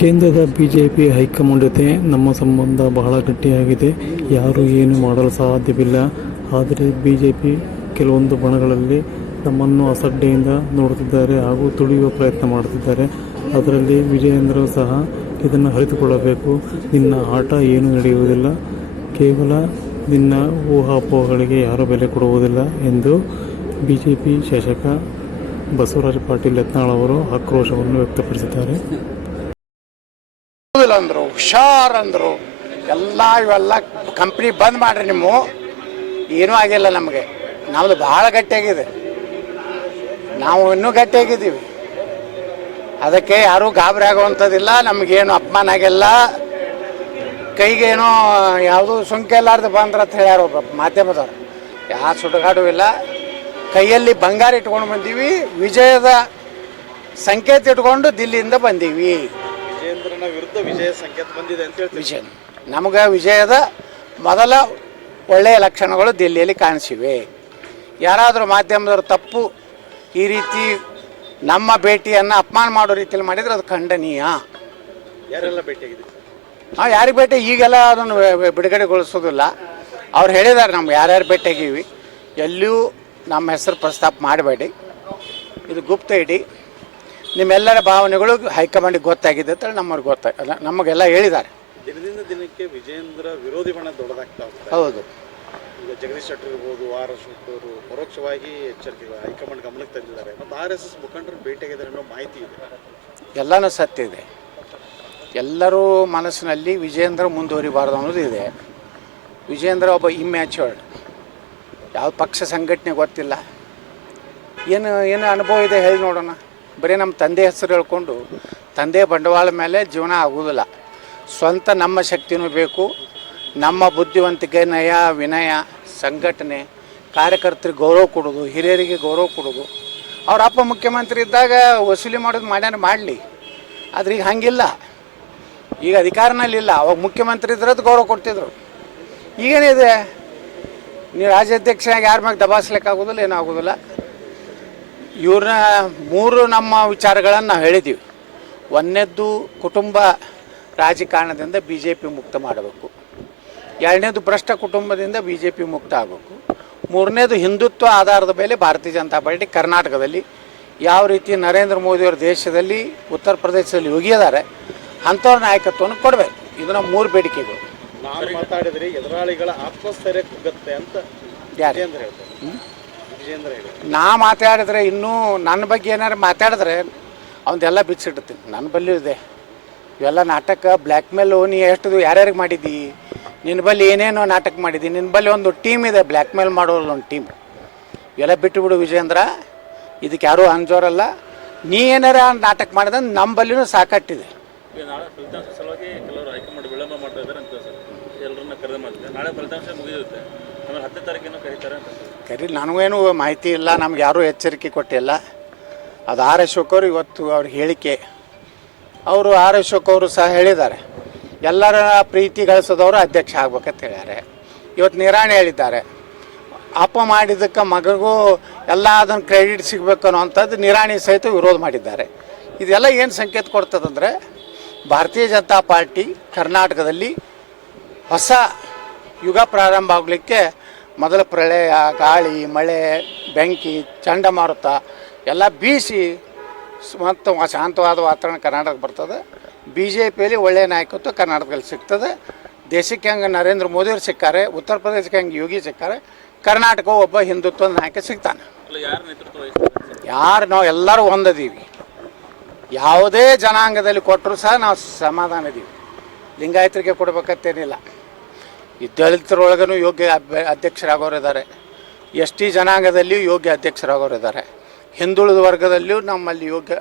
ಕೇಂದ್ರದ B BJP high command ಜೊತೆ ನಮ್ಮ ಸಂಬಂಧ ಬಹಳ ಗಟ್ಟಿಯಾಗಿದೆ. ಯಾರು ಏನು ಮಾಡಲು ಸಾಧ್ಯವಿಲ್ಲ. ಆದರೆ ಬಿ ಜೆ ಪಿ ಕೆಲವೊಂದು ಬಣಗಳಲ್ಲಿ ನಮ್ಮನ್ನು ಅಸಡ್ಡೆಯಿಂದ ನೋಡುತ್ತಿದ್ದಾರೆ ಹಾಗೂ ತುಳಿಯುವ ಪ್ರಯತ್ನ ಮಾಡುತ್ತಿದ್ದಾರೆ. ಅದರಲ್ಲಿ ವಿಜಯೇಂದ್ರ ಸಹ ಇದನ್ನು ಅರಿತುಕೊಳ್ಳಬೇಕು. ನಿನ್ನ ಆಟ ಏನು ನಡೆಯುವುದಿಲ್ಲ. ಕೇವಲ ನಿನ್ನ ಊಹಾಪೋಹಗಳಿಗೆ ಯಾರೂ ಬೆಲೆ ಕೊಡುವುದಿಲ್ಲ ಎಂದು ಬಿಜೆಪಿ ಶಾಸಕ ಬಸವರಾಜ ಪಾಟೀಲ್ ಯತ್ನಾಳ್ ಅವರು ಆಕ್ರೋಶವನ್ನು ವ್ಯಕ್ತಪಡಿಸಿದ್ದಾರೆ. ಅಂದರು, ಹುಷಾರ್ ಅಂದರು. ಎಲ್ಲ ಇವೆಲ್ಲ ಕಂಪ್ನಿ ಬಂದ್ ಮಾಡ್ರಿ ನಿಮ್ಮ ಏನೂ ಆಗಿಲ್ಲ ನಮಗೆ. ನಮ್ಮದು ಭಾಳ ಗಟ್ಟಿಯಾಗಿದೆ ನಾವು ಇನ್ನೂ ಗಟ್ಟಿಯಾಗಿದ್ದೀವಿ ಅದಕ್ಕೆ ಯಾರೂ ಗಾಬರಿ ಆಗುವಂಥದ್ದಿಲ್ಲ, ನಮಗೇನು ಅಪಮಾನ ಆಗಿಲ್ಲ. ಕೈಗೇನೋ ಯಾವುದೂ ಸುಂಕ ಇಲ್ಲಾರ್ದು ಬಂದ್ರ ಅಂತ ಹೇಳ್ಯಾರ ಒಬ್ಬ ಮಾಧ್ಯಮದವ್ರು. ಯಾರು ಸುಡುಗಾಡು ಇಲ್ಲ. ಕೈಯಲ್ಲಿ ಬಂಗಾರ ಇಟ್ಕೊಂಡು ಬಂದೀವಿ. ವಿಜಯದ ಸಂಕೇತ ಇಟ್ಕೊಂಡು ದಿಲ್ಲಿಯಿಂದ ಬಂದೀವಿ. ವಿಜೇಂದ್ರನ ವಿರುದ್ಧ ವಿಜಯ ಸಂಕೇತ ಬಂದಿದೆ ಅಂತ ಹೇಳ್ತೀವಿ. ವಿಜಯ. ನಮಗೆ ವಿಜಯದ ಮೊದಲ ಒಳ್ಳೆಯ ಲಕ್ಷಣಗಳು ದಿಲ್ಲಿಯಲ್ಲಿ ಕಾಣಿಸಿವೆ. ಯಾರಾದರೂ ಮಾಧ್ಯಮದವರು ತಪ್ಪು ಈ ರೀತಿ ನಮ್ಮ ಭೇಟಿಯನ್ನು ಅಪಮಾನ ಮಾಡೋ ರೀತಿಯಲ್ಲಿ ಮಾಡಿದರೆ ಅದು ಖಂಡನೀಯ. ಯಾರೆಲ್ಲ ಭೇಟಿಯಾಗಿದೆ ನಾವು ಯಾರಿಗೆ ಭೇಟಿ? ಈಗೆಲ್ಲ ಅದನ್ನು ಬಿಡುಗಡೆಗೊಳಿಸೋದಿಲ್ಲ. ಅವ್ರು ಹೇಳಿದ್ದಾರೆ ನಮ್ಗೆ ಯಾರ್ಯಾರು ಭೇಟಿಯಾಗೀವಿ ಎಲ್ಲಿಯೂ ನಮ್ಮ ಹೆಸರು ಪ್ರಸ್ತಾಪ ಮಾಡಬೇಡಿ. ಇದು ಗುಪ್ತ ಇಡಿ. ನಿಮ್ಮೆಲ್ಲರ ಭಾವನೆಗಳು ಹೈಕಮಾಂಡಿಗೆ ಗೊತ್ತಾಗಿದೆ ಅಂತೇಳಿ ನಮ್ಮವ್ರಿಗೆ ಗೊತ್ತಾಗಲ್ಲ ನಮಗೆಲ್ಲ ಹೇಳಿದ್ದಾರೆ. ದಿನದಿಂದ ದಿನಕ್ಕೆ ವಿಜೇಂದ್ರ ವಿರೋಧಿ ಬಣ ದೊಡ್ಡದಾಗ್ತಾ ಹೌದು. ಈಗ ಜಗದೀಶ್ ಶೆಟ್ಟರ್ ಇರ್ಬೋದು ಆರ್ ಎಸ್ ಅವರು ಪರೋಕ್ಷವಾಗಿ ಎಚ್ಚರಿಕೆ ಹೈಕಮಾಂಡ್ ಗಮನಕ್ಕೆ ತಂದಿದ್ದಾರೆ. ಮತ್ತು ಆರ್ ಎಸ್ ಎಸ್ ಮುಖಂಡರು ಭೇಟಿಯಾಗಿದ್ದಾರೆ ಅನ್ನೋ ಮಾಹಿತಿ ಇದೆ. ಎಲ್ಲನೂ ಸತ್ಯ ಇದೆ. ಎಲ್ಲರೂ ಮನಸ್ಸಿನಲ್ಲಿ ವಿಜೇಂದ್ರ ಮುಂದುವರಿಬಾರ್ದು ಅನ್ನೋದು ಇದೆ. ವಿಜೇಂದ್ರ ಒಬ್ಬ ಇಮ್ಯಾಚೂರ್ಡ್ ಯಾವ ಪಕ್ಷ ಸಂಘಟನೆ ಗೊತ್ತಿಲ್ಲ. ಏನು ಏನು ಅನುಭವ ಇದೆ ಹೇಳಿ ನೋಡೋಣ. ಬರೀ ನಮ್ಮ ತಂದೆ ಹೆಸರು ಹೇಳ್ಕೊಂಡು ತಂದೆ ಬಂಡವಾಳ ಮೇಲೆ ಜೀವನ ಆಗೋದಿಲ್ಲ ಸ್ವಂತ ನಮ್ಮ ಶಕ್ತಿನೂ ಬೇಕು, ನಮ್ಮ ಬುದ್ಧಿವಂತಿಕೆ ನಯ ವಿನಯ, ಸಂಘಟನೆ, ಕಾರ್ಯಕರ್ತರಿಗೆ ಗೌರವ ಕೊಡೋದು ಹಿರಿಯರಿಗೆ ಗೌರವ ಕೊಡೋದು ಅವ್ರ ಅಪ್ಪ ಮುಖ್ಯಮಂತ್ರಿ ಇದ್ದಾಗ ವಸೂಲಿ ಮಾಡೋದು ಮಾಡ್ಯಾರ, ಮಾಡಲಿ. ಆದ್ರೆ ಈಗ ಹಂಗಿಲ್ಲ. ಈಗ ಅಧಿಕಾರನಲ್ಲಿಲ್ಲ ಅವಾಗ ಮುಖ್ಯಮಂತ್ರಿ ಇದ್ರದ್ದು ಗೌರವ ಕೊಡ್ತಿದ್ರು. ಈಗೇನಿದೆ? ನೀವು ರಾಜ್ಯಾಧ್ಯಕ್ಷನಾಗಿ ಯಾರ ಮ್ಯಾಗ ದಬಾಸ್ಲಿಕ್ಕೆ ಆಗೋದಿಲ್ಲ ಏನೂ ಆಗೋದಿಲ್ಲ ಇವ್ರನ್ನ ಮೂರು ನಮ್ಮ ವಿಚಾರಗಳನ್ನು ನಾವು ಹೇಳಿದ್ದೀವಿ ಒಂದನೇದ್ದು ಕುಟುಂಬ ರಾಜಕಾರಣದಿಂದ ಬಿ ಜೆ ಪಿ ಮುಕ್ತ ಮಾಡಬೇಕು. ಎರಡನೇದು ಭ್ರಷ್ಟ ಕುಟುಂಬದಿಂದ ಬಿ ಜೆ ಪಿ ಮುಕ್ತ ಆಗಬೇಕು. ಮೂರನೇದು ಹಿಂದುತ್ವ ಆಧಾರದ ಮೇಲೆ ಭಾರತೀಯ ಜನತಾ ಪಾರ್ಟಿ ಕರ್ನಾಟಕದಲ್ಲಿ ಯಾವ ರೀತಿ ನರೇಂದ್ರ ಮೋದಿಯವರ ದೇಶದಲ್ಲಿ ಉತ್ತರ ಪ್ರದೇಶದಲ್ಲಿ ಒಗಿಯದಾರೆ ಅಂಥವ್ರ ನಾಯಕತ್ವವನ್ನು ಕೊಡಬೇಕು. ಇದು ನಮ್ಮ ಮೂರು ಬೇಡಿಕೆಗಳು. ನಾನು ಮಾತಾಡಿದ್ರೆ ಎದುರಾಳಿಗಳ ಆತ್ಮಸ್ಥೈರ್ಯ ಕುಗ್ಗತ್ತೆ ಅಂತ ಯಾರು? ಹೇಳ್ತಾರೆ. ನಾ ಮಾತಾಡಿದ್ರೆ ಇನ್ನೂ ನನ್ನ ಬಗ್ಗೆ ಏನಾರು ಮಾತಾಡಿದ್ರೆ ಅವನ್ದೆಲ್ಲ ಬಿಚ್ಚಿಡ್ತೀನಿ. ನನ್ನ ಬಲ್ಲಿಯೂ ಇದೆ. ಇವೆಲ್ಲ ನಾಟಕ ಬ್ಲ್ಯಾಕ್ ಮೇಲು ನೀ ಎಷ್ಟು ಯಾರ್ಯಾರಿಗೆ ಮಾಡಿದ್ದಿ ನಿನ್ನ ಬಲ್ಲಿ ಏನೇನೋ ನಾಟಕ ಮಾಡಿದ್ದಿ ನಿನ್ನ ಬಲ್ಲಿ ಒಂದು ಟೀಮ್ ಇದೆ ಬ್ಲ್ಯಾಕ್ ಮೇಲ್ ಮಾಡೋಲ್ಲ ಒಂದು ಟೀಮ್ ಇವೆಲ್ಲ ಬಿಟ್ಟುಬಿಡು ವಿಜೇಂದ್ರ ಇದಕ್ಕೆ ಯಾರೂ ಅಂಜೋರಲ್ಲ. ನೀ ಏನಾರ ನಾಟಕ ಮಾಡಿದ್ರೆ ನಮ್ಮ ಬಲ್ಲಿನೂ ಸಾಕಟ್ಟಿದೆ. ನಾಳೆ ಫಲಿತಾಂಶ ಸಲುವಾಗಿ ಕೆಲವರು ಹೈಕಮಾಂಡ್ ವಿಳಂಬ ಮಾಡ್ತಾ ಇದ್ದಾರೆ ಅಂತ ಸರ್ ಎಲ್ಲರನ್ನ ಕರೆದ ಮಾಡ್ತಾರೆ ನಾಳೆ ಫಲಿತಾಂಶ ಮುಗಿಯುತ್ತೆ. ಆಮೇಲೆ ಹತ್ತನೇ ತಾರೀಕಿನ ಕರೀತಾರೆ ಕರಿ ನನಗೇನು ಮಾಹಿತಿ ಇಲ್ಲ, ನಮ್ಗೆ ಯಾರೂ ಎಚ್ಚರಿಕೆ ಕೊಟ್ಟಿಲ್ಲ. ಅದು ಆರ್ ಅಶೋಕ್ ಅವರು ಇವತ್ತು ಅವ್ರ ಹೇಳಿಕೆ. ಅವರು ಆರ್ ಅಶೋಕ್ ಅವರು ಸಹ ಹೇಳಿದ್ದಾರೆ. ಎಲ್ಲರ ಪ್ರೀತಿ ಗಳಿಸೋದವರು ಅಧ್ಯಕ್ಷ ಆಗ್ಬೇಕಂತ ಹೇಳ್ಯಾರೆ. ಇವತ್ತು ನಿರಾಣಿ ಹೇಳಿದ್ದಾರೆ. ಅಪ್ಪ ಮಾಡಿದ್ದಕ್ಕೆ ಮಗಗೂ ಎಲ್ಲ ಅದನ್ನು ಕ್ರೆಡಿಟ್ ಸಿಗಬೇಕು ಅನ್ನೋವಂಥದ್ದು ನಿರಾಣಿ ಸಹಿತ ವಿರೋಧ ಮಾಡಿದ್ದಾರೆ. ಇದೆಲ್ಲ ಏನು ಸಂಕೇತ ಕೊಡ್ತದಂದರೆ, ಭಾರತೀಯ ಜನತಾ ಪಾರ್ಟಿ ಕರ್ನಾಟಕದಲ್ಲಿ ಹೊಸ ಯುಗ ಪ್ರಾರಂಭ ಆಗಲಿಕ್ಕೆ ಮೊದಲ ಪ್ರಳಯ ಗಾಳಿ ಮಳೆ ಬೆಂಕಿ ಚಂಡಮಾರುತ ಎಲ್ಲ ಬೀಸಿ ಮತ್ತು ಶಾಂತವಾದ ವಾತಾವರಣ ಕರ್ನಾಟಕ ಬರ್ತದೆ. ಬಿ ಜೆ ಪಿಯಲ್ಲಿ ಒಳ್ಳೆಯ ನಾಯಕತ್ವ ಕರ್ನಾಟಕದಲ್ಲಿ ಸಿಗ್ತದೆ. ದೇಶಕ್ಕೆ ಹಂಗೆ ನರೇಂದ್ರ ಮೋದಿಯವರು ಸಿಕ್ಕಾರೆ ಉತ್ತರ ಪ್ರದೇಶಕ್ಕೆ ಹಂಗೆ ಯೋಗಿ ಸಿಕ್ಕಾರೆ ಕರ್ನಾಟಕ ಒಬ್ಬ ಹಿಂದುತ್ವದ ನಾಯಕ ಸಿಗ್ತಾನೆ. ಯಾರು ನೇತೃತ್ವ ಯಾರು ನಾವು ಎಲ್ಲರೂ ಒಂದದೀವಿ ಯಾವುದೇ ಜನಾಂಗದಲ್ಲಿ ಕೊಟ್ಟರು ಸಹ ನಾವು ಸಮಾಧಾನ ಇದೀವಿ. ಲಿಂಗಾಯತರಿಗೆ ಕೊಡ್ಬೇಕಂತೇನಿಲ್ಲ. ಈ ದಲಿತರೊಳಗೂ ಯೋಗ್ಯ ಅಭ್ಯ ಅಧ್ಯಕ್ಷರಾಗೋರು ಇದ್ದಾರೆ ಎಸ್ ಟಿ ಜನಾಂಗದಲ್ಲಿಯೂ ಯೋಗ್ಯ ಅಧ್ಯಕ್ಷರಾಗೋರು ಇದ್ದಾರೆ ಹಿಂದುಳಿದ ವರ್ಗದಲ್ಲಿಯೂ ನಮ್ಮಲ್ಲಿ ಯೋಗ್ಯ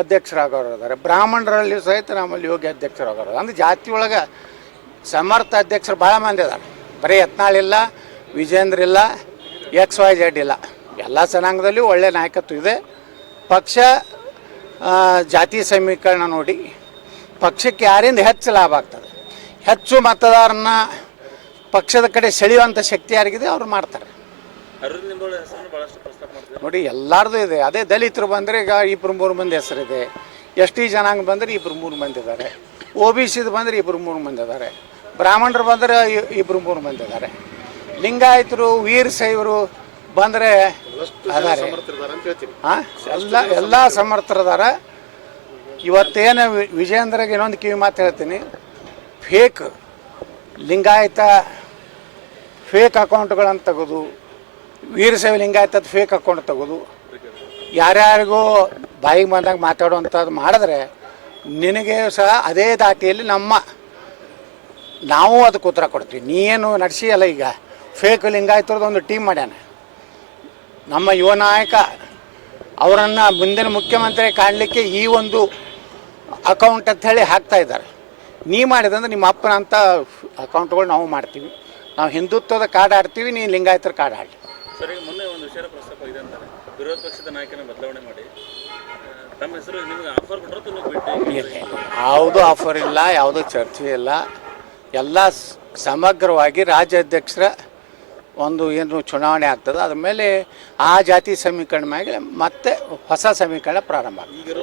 ಅಧ್ಯಕ್ಷರಾಗೋರು ಇದ್ದಾರೆ ಬ್ರಾಹ್ಮಣರಲ್ಲಿಯೂ ಸಹಿತ ನಮ್ಮಲ್ಲಿ ಯೋಗ್ಯ ಅಧ್ಯಕ್ಷರಾಗೋರು ಅಂದ್ರೆ ಜಾತಿ ಒಳಗೆ ಸಮರ್ಥ ಅಧ್ಯಕ್ಷರು ಭಾಳ ಮಂದಿ ಇದ್ದಾರೆ ಬರೀ ಯತ್ನಾಳ್ ಇಲ್ಲ, ವಿಜೇಂದ್ರ ಇಲ್ಲ, ಎಕ್ಸ್, ವೈ ಜೆಡ್ ಇಲ್ಲ. ಎಲ್ಲ ಜನಾಂಗದಲ್ಲಿಯೂ ಒಳ್ಳೆಯ ನಾಯಕತ್ವ ಇದೆ. ಪಕ್ಷ ಜಾತಿ ಸಮೀಕರಣ ನೋಡಿ, ಪಕ್ಷಕ್ಕೆ ಯಾರಿಂದ ಹೆಚ್ಚು ಲಾಭ ಆಗ್ತದೆ? ಹೆಚ್ಚು ಮತದಾರನ ಪಕ್ಷದ ಕಡೆ ಸೆಳೆಯುವಂಥ ಶಕ್ತಿ ಯಾರಿಗಿದೆ? ಅವ್ರು ಮಾಡ್ತಾರೆ. ಅರವಿಂದ್ ನಿಂಬಾಳ ಹೆಸರನ್ನು ಭಾಳಷ್ಟು ಪ್ರಸ್ತಾಪ ಮಾಡ್ತಿದ್ದಾರೆ. ನೋಡಿ ಎಲ್ಲಾರ್ದು ಇದೆ. ಅದೇ ದಲಿತರು ಬಂದರೆ ಈಗ ಇಬ್ಬರು ಮೂರು ಮಂದಿ ಹೆಸರಿದೆ. ಎಸ್ ಟಿ ಜನಾಂಗ ಬಂದರೆ ಇಬ್ಬರು ಮೂರು ಮಂದಿ ಇದ್ದಾರೆ. ಒ ಬಿ ಸಿದು ಬಂದರೆ ಇಬ್ಬರು ಮೂರು ಮಂದಿ ಇದ್ದಾರೆ. ಬ್ರಾಹ್ಮಣರು ಬಂದರೆ ಇಬ್ಬರು ಮೂರು ಮಂದಿ ಇದ್ದಾರೆ. ಲಿಂಗಾಯತರು ವೀರಶೈವರು ಬಂದರೆ ಅದಾರೆ. ಹಾಂ? ಎಲ್ಲ ಎಲ್ಲ ಸಮರ್ಥರದಾರ ಇವತ್ತೇನು ವಿಜಯೇಂದ್ರಗೆ ಇನ್ನೊಂದು ಕಿವಿ ಮಾತು ಹೇಳ್ತೀನಿ. ಫೇಕ್ ಲಿಂಗಾಯತ ಫೇಕ್ ಅಕೌಂಟ್ಗಳನ್ನು ತೆಗೆದು ವೀರಶೈವ ಲಿಂಗಾಯತದ ಫೇಕ್ ಅಕೌಂಟ್ ತೆಗೆದು, ಯಾರ್ಯಾರಿಗೂ ಬಾಯಿಗೆ ಬಂದಾಗ ಮಾತಾಡುವಂಥದ್ದು ಮಾಡಿದ್ರೆ, ನಿನಗೆ ಸಹ ಅದೇ ದಾಟಿಯಲ್ಲಿ ನಮ್ಮ, ನಾವು ಅದಕ್ಕೆ ಉತ್ತರ ಕೊಡ್ತೀವಿ. ನೀ ಏನು ನಡೆಸಿಯಲ್ಲ ಈಗ? ಫೇಕ್ ಲಿಂಗಾಯತರದ್ದು ಒಂದು ಟೀಮ್ ಮಾಡ್ಯಾನ. ನಮ್ಮ ಯುವ ನಾಯಕ, ಅವರನ್ನು ಮುಂದಿನ ಮುಖ್ಯಮಂತ್ರಿ ಕಾಣಲಿಕ್ಕೆ ಈ ಒಂದು ಅಕೌಂಟ್ ಅಂತ ಹೇಳಿ ಹಾಕ್ತಾ ಇದ್ದಾರೆ. ನೀ ಮಾಡಿದಂದ್ರೆ ನಿಮ್ಮ ಅಪ್ಪನ ಅಂತ ಅಕೌಂಟ್ಗಳು ನಾವು ಮಾಡ್ತೀವಿ. ನಾವು ಹಿಂದುತ್ವದ ಕಾರ್ಡ್ ಆಡ್ತೀವಿ ನೀ ಲಿಂಗಾಯತರ ಕಾರ್ಡ್ ಆಡಲಿ. ಸರ್ ಈಗ ಮೊನ್ನೆ ಒಂದು ವಿಷಯ ಪ್ರಸ್ತಾಪ ಇದೆ ಅಂತಾರೆ. ವಿರೋಧ ಪಕ್ಷದ ನಾಯಕನ ಬದಲಾವಣೆ ಮಾಡಿ. ತಮ್ಮ ಹೆಸರು ನಿಮಗೆ ಆಫರ್ ಕೊಟ್ಟರೆ ನೀವು ಭೇಟಿ ಯಾವುದೂ ಆಫರ್ ಇಲ್ಲ ಯಾವುದು ಚರ್ಚೆ ಇಲ್ಲ. ಎಲ್ಲ ಸಮಗ್ರವಾಗಿ ರಾಜ್ಯಾಧ್ಯಕ್ಷರ ಒಂದು ಏನು ಚುನಾವಣೆ ಆಗ್ತದೆ. ಅದ್ರ ಮೇಲೆ ಆ ಜಾತಿ ಸಮೀಕರಣ ಮೇಲೆ ಮತ್ತೆ ಹೊಸ ಸಮೀಕರಣ ಪ್ರಾರಂಭ ಆಗ್ತದೆ.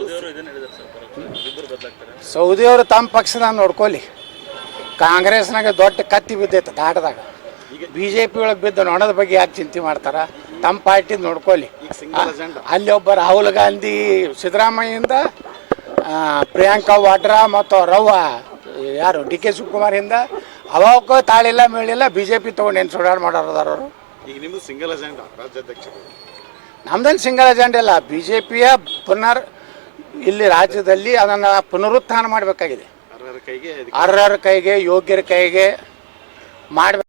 ಸೌದಿಯವರು ತಮ್ಮ ಪಕ್ಷದಾಗ ನೋಡ್ಕೊಲಿ. ಕಾಂಗ್ರೆಸ್ನಾಗ ದೊಡ್ಡ ಕತ್ತಿ ಬಿದ್ದೈತೆ ದಾಟದಾಗ. ಬಿ ಜೆ ಪಿ ಒಳಗೆ ಬಿದ್ದು ನೊಣದ ಬಗ್ಗೆ ಯಾಕೆ ಚಿಂತೆ ಮಾಡ್ತಾರ? ತಮ್ಮ ಪಾರ್ಟಿ ನೋಡ್ಕೊಳ್ಳಿ. ಅಲ್ಲಿ ಒಬ್ಬ ರಾಹುಲ್ ಗಾಂಧಿ ಸಿದ್ದರಾಮಯ್ಯಿಂದ ಪ್ರಿಯಾಂಕಾ ವಾಡ್ರಾ ಮತ್ತು ರವ್ವ ಯಾರು ಡಿ ಕೆ ಶಿವಕುಮಾರಿಂದ ಅವಕ್ಕೂ ತಾಳಿಲ್ಲ ಮೇಳಿಲ್ಲ ಬಿ ಜೆ ಪಿ ತೊಗೊಂಡು ಏನು ಸುಡಾಡ್ ಮಾಡೋರು ಅವರು? ಈಗ ನಿಮ್ಮದು ಸಿಂಗಲ್ ಅಜೆಂಡಾ ರಾಜ್ಯಾಧ್ಯಕ್ಷರು. ನಮ್ದಲ್ಲಿ ಸಿಂಗಲ್ ಅಜೆಂಡ ಇಲ್ಲ. ಬಿ ಜೆ ಪಿಯ ಪುನರ್ ಇಲ್ಲಿ ರಾಜ್ಯದಲ್ಲಿ ಅದನ್ನು ಪುನರುತ್ಥಾನ ಮಾಡಬೇಕಾಗಿದೆ. ಅರ್ಹರ ಕೈಗೆ ಯೋಗ್ಯರ ಕೈಗೆ ಮಾಡಬೇಕು.